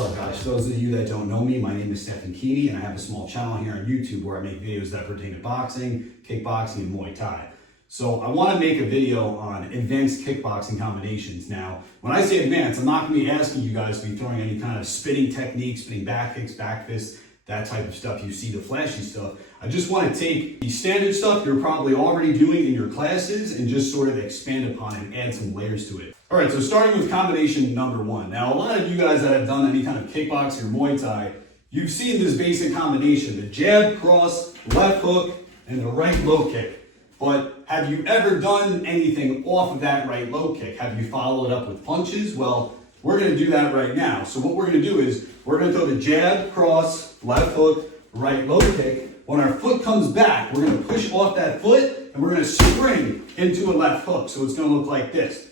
up, guys? For those of you that don't know me, my name is Stephen Keeney, and I have a small channel here on YouTube where I make videos that pertain to boxing, kickboxing, and Muay Thai. So I want to make a video on advanced kickboxing combinations. Now, when I say advanced, I'm not going to be asking you guys to be throwing any kind of spinning techniques, spinning back kicks, back fists, that type of stuff. You see the flashy stuff. I just want to take the standard stuff you're probably already doing in your classes and just sort of expand upon it and add some layers to it. All right, so starting with combination number one. Now, a lot of you guys that have done any kind of kickboxing or Muay Thai, you've seen this basic combination, the jab, cross, left hook, and the right low kick. But have you ever done anything off of that right low kick? Have you followed it up with punches? Well, we're going to do that right now. So what we're going to do is we're going to throw the jab, cross, left hook, right low kick. When our foot comes back, we're going to push off that foot and we're going to spring into a left hook. So it's going to look like this.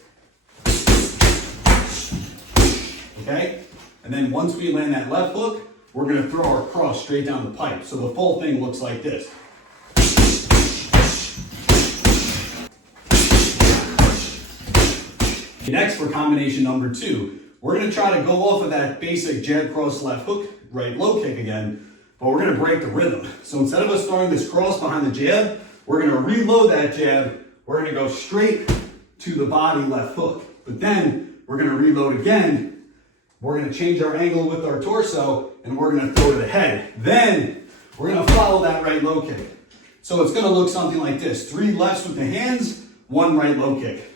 Okay? And then once we land that left hook, we're going to throw our cross straight down the pipe. So the full thing looks like this. Next, for combination number two, we're going to try to go off of that basic jab, cross, left hook, right low kick again, but we're going to break the rhythm. So instead of us throwing this cross behind the jab, we're going to reload that jab. We're going to go straight to the body left hook. But then we're going to reload again. We're going to change our angle with our torso, and we're going to throw to the head. Then we're going to follow that right low kick. So it's going to look something like this. 3 lefts with the hands, 1 right low kick.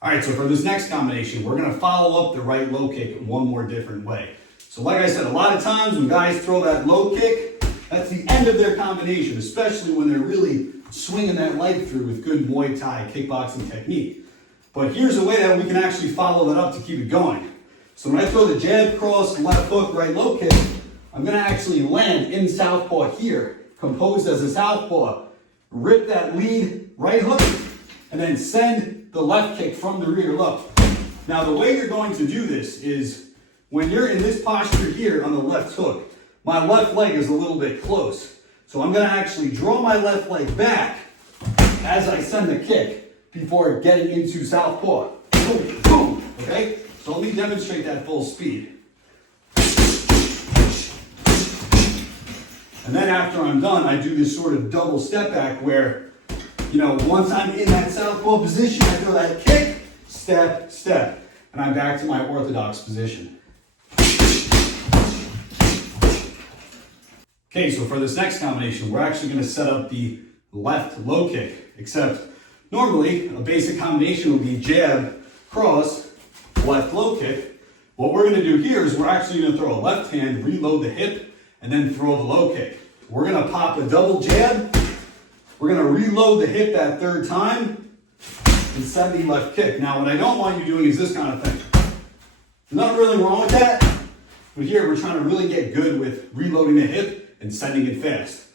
All right, so for this next combination, we're going to follow up the right low kick in one more different way. So like I said, a lot of times when guys throw that low kick, that's the end of their combination, especially when they're really swinging that leg through with good Muay Thai kickboxing technique. But here's a way that we can actually follow that up to keep it going. So when I throw the jab, cross, left hook, right low kick, I'm going to actually land in southpaw here, composed as a southpaw, rip that lead right hook, and then send the left kick from the rear low. Now the way you're going to do this is when you're in this posture here on the left hook, my left leg is a little bit close. So I'm going to actually draw my left leg back as I send the kick before getting into southpaw. Boom, boom, okay? So let me demonstrate that full speed. And then after I'm done, I do this sort of double step back where, you know, once I'm in that southpaw position, I throw that kick, step, step, and I'm back to my orthodox position. Okay, so for this next combination, we're actually going to set up the left low kick, except normally a basic combination would be jab, cross, left low kick. What we're going to do here is we're actually going to throw a left hand, reload the hip, and then throw the low kick. We're going to pop a double jab. We're going to reload the hip that third time and send the left kick. Now, what I don't want you doing is this kind of thing. There's nothing really wrong with that, but here we're trying to really get good with reloading the hip and sending it fast.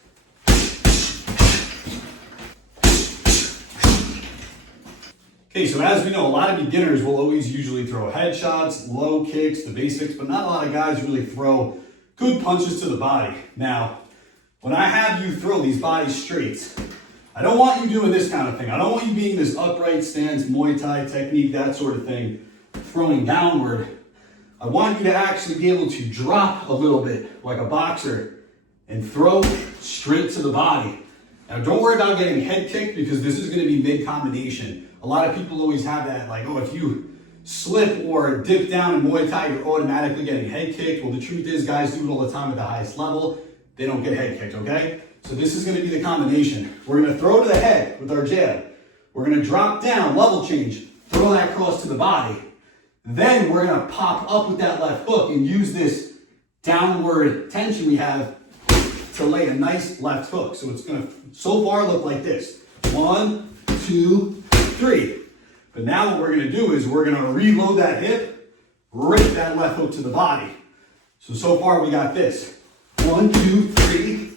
Okay, so as we know, a lot of beginners will always usually throw headshots, low kicks, the basics, but not a lot of guys really throw good punches to the body. Now, when I have you throw these body straights, I don't want you doing this kind of thing. I don't want you being this upright stance, Muay Thai technique, that sort of thing, throwing downward. I want you to actually be able to drop a little bit like a boxer and throw straight to the body. Now, don't worry about getting head kicked because this is going to be mid-combination. A lot of people always have that, like, oh, if you slip or dip down in Muay Thai, you're automatically getting head kicked. Well, the truth is, guys do it all the time at the highest level. They don't get head kicked, okay? So this is going to be the combination. We're going to throw to the head with our jab. We're going to drop down, level change, throw that cross to the body. Then we're going to pop up with that left hook and use this downward tension we have to lay a nice left hook. So it's going to so far look like this. 1, 2, 3. But now what we're going to do is we're going to reload that hip, rip that left hook to the body. So far we got this. 1, 2, 3,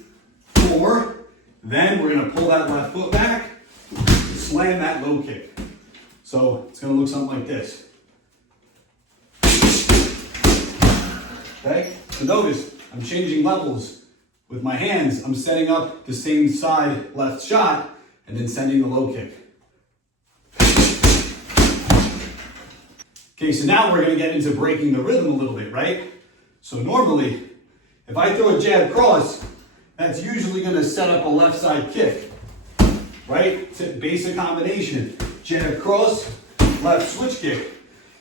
4. Then we're going to pull that left foot back and slam that low kick. So it's going to look something like this. Okay? So notice I'm changing levels. With my hands, I'm setting up the same side left shot and then sending the low kick. Okay, so now we're gonna get into breaking the rhythm a little bit, right? So normally, if I throw a jab cross, that's usually gonna set up a left side kick, right? It's a basic combination. Jab cross, left switch kick.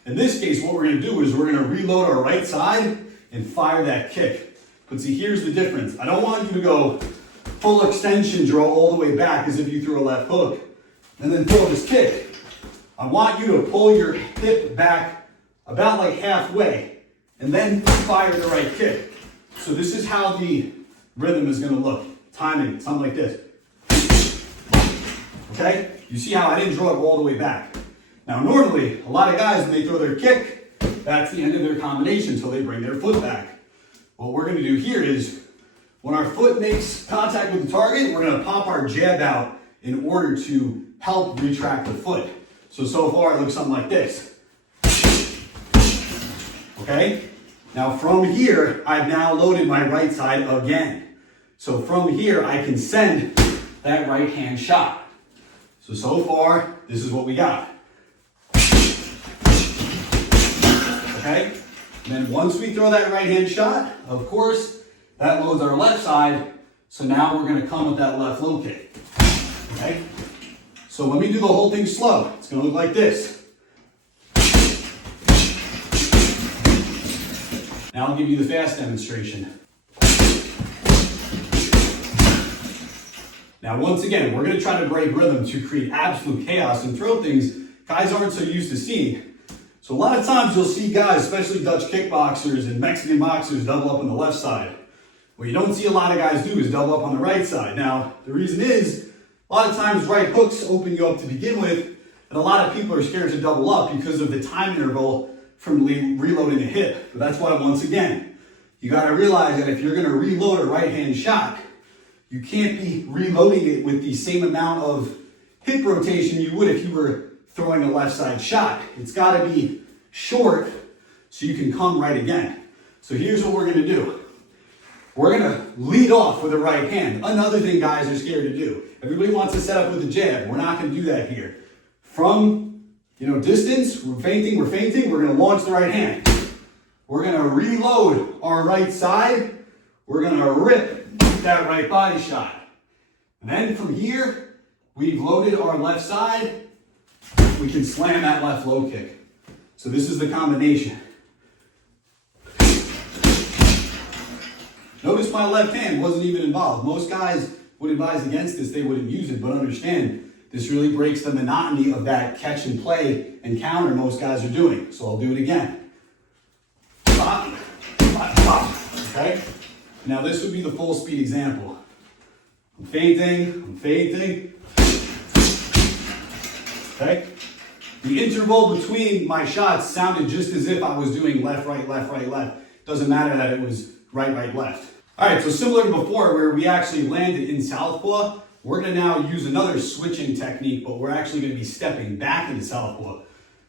In this case, what we're gonna do is we're gonna reload our right side and fire that kick. But see, here's the difference. I don't want you to go full extension draw all the way back as if you threw a left hook and then throw this kick. I want you to pull your hip back about like halfway and then fire the right kick. So this is how the rhythm is gonna look. Timing, something like this. Okay? You see how I didn't draw it all the way back. Now normally, a lot of guys, when they throw their kick, that's the end of their combination until they bring their foot back. What we're gonna do here is, when our foot makes contact with the target, we're gonna pop our jab out in order to help retract the foot. So far it looks something like this. Okay? Now from here, I've now loaded my right side again. So from here, I can send that right hand shot. So far, this is what we got. Okay? And then once we throw that right hand shot, of course, that loads our left side. So now we're gonna come with that left low kick. Okay? So let me do the whole thing slow. It's gonna look like this. Now I'll give you the fast demonstration. Now once again, we're gonna try to break rhythm to create absolute chaos and throw things guys aren't so used to seeing. So a lot of times you'll see guys, especially Dutch kickboxers and Mexican boxers, double up on the left side. What you don't see a lot of guys do is double up on the right side. Now, the reason is, a lot of times right hooks open you up to begin with, and a lot of people are scared to double up because of the time interval from reloading a hip. But that's why, once again, you gotta realize that if you're gonna reload a right hand shot, you can't be reloading it with the same amount of hip rotation you would if you were throwing a left side shot. It's gotta be short so you can come right again. So here's what we're gonna do. We're gonna lead off with a right hand. Another thing guys are scared to do. Everybody wants to set up with a jab. We're not gonna do that here. From, distance, we're feinting, we're gonna launch the right hand. We're gonna reload our right side. We're gonna rip that right body shot. And then from here, we've loaded our left side. We can slam that left low kick. So this is the combination. Notice my left hand wasn't even involved. Most guys would advise against this, they wouldn't use it, but understand, this really breaks the monotony of that catch and play and counter most guys are doing. So I'll do it again. Pop, pop, pop, okay? Now this would be the full speed example. I'm feinting, okay? The interval between my shots sounded just as if I was doing left, right, left, right, left. Doesn't matter that it was right, right, left. All right, so similar to before where we actually landed in southpaw, we're gonna now use another switching technique, but we're actually gonna be stepping back into southpaw.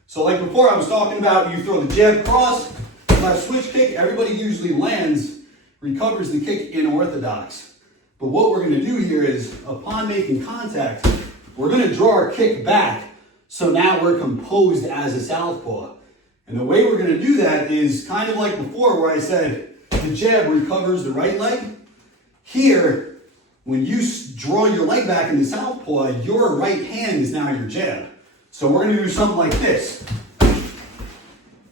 So like before I was talking about, you throw the jab cross, left switch kick, everybody usually lands, recovers the kick in orthodox. But what we're gonna do here is, upon making contact, we're gonna draw our kick back, so now we're composed as a southpaw. And the way we're gonna do that is kind of like before where I said, the jab recovers the right leg. Here, when you draw your leg back into southpaw, your right hand is now your jab. So we're gonna do something like this.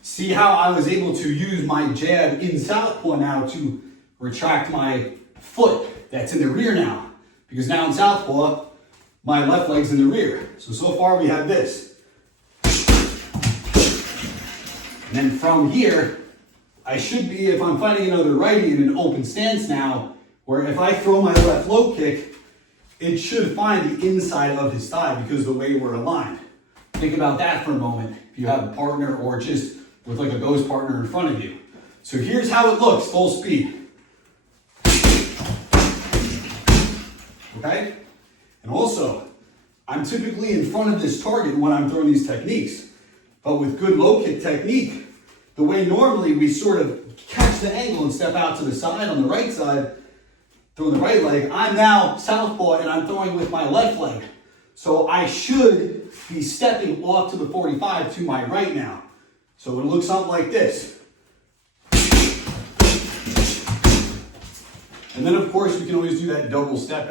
See how I was able to use my jab in southpaw now to retract my foot that's in the rear now. Because now in southpaw, my left leg's in the rear. So far we have this. And then from here, I should be, if I'm fighting another righty in an open stance now, where if I throw my left low kick, it should find the inside of his thigh because of the way we're aligned. Think about that for a moment, if you have a partner or just with like a ghost partner in front of you. So here's how it looks, full speed. Okay? And also, I'm typically in front of this target when I'm throwing these techniques. But with good low kick technique, the way normally we sort of catch the angle and step out to the side on the right side, throwing the right leg, I'm now southpaw and I'm throwing with my left leg. So I should be stepping off to the 45 to my right now. So it'll look something like this. And then of course we can always do that double step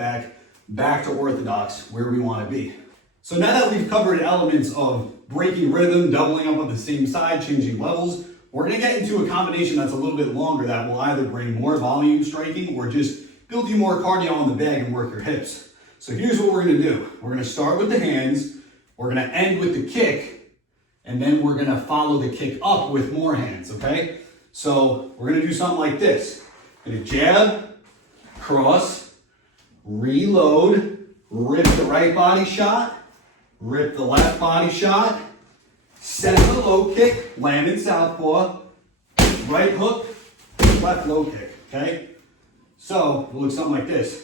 back to orthodox where we want to be. So now that we've covered elements of breaking rhythm, doubling up on the same side, changing levels, we're going to get into a combination that's a little bit longer that will either bring more volume striking or just build you more cardio on the bag and work your hips. So here's what we're going to do. We're going to start with the hands, we're going to end with the kick, and then we're going to follow the kick up with more hands, okay? So we're going to do something like this. We're going to jab, cross, reload, rip the right body shot, rip the left body shot, set the low kick, land in southpaw, right hook, left low kick, okay? So it'll look something like this.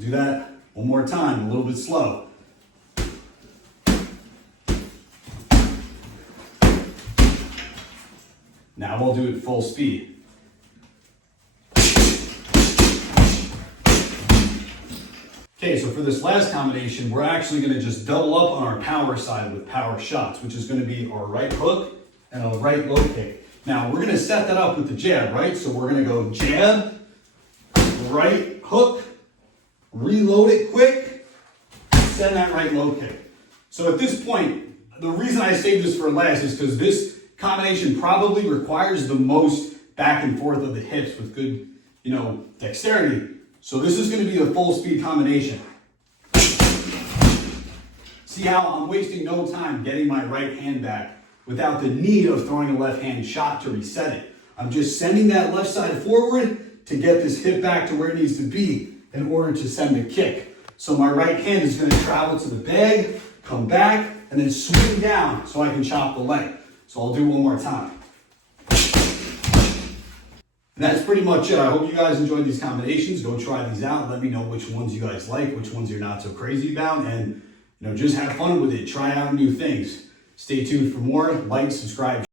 Do that one more time, a little bit slow. Now we'll do it full speed. Okay, so for this last combination, we're actually going to just double up on our power side with power shots, which is going to be our right hook and a right low kick. Now, we're going to set that up with the jab, right? So we're going to go jab, right hook, reload it quick, send that right low kick. So at this point, the reason I saved this for last is because this combination probably requires the most back and forth of the hips with good, dexterity. So this is going to be a full speed combination. See how I'm wasting no time getting my right hand back without the need of throwing a left hand shot to reset it. I'm just sending that left side forward to get this hip back to where it needs to be in order to send the kick. So my right hand is going to travel to the bag, come back, and then swing down so I can chop the leg. So I'll do one more time. And that's pretty much it. I hope you guys enjoyed these combinations. Go try these out and let me know which ones you guys like, which ones you're not so crazy about, and just have fun with it. Try out new things. Stay tuned for more. Like, subscribe,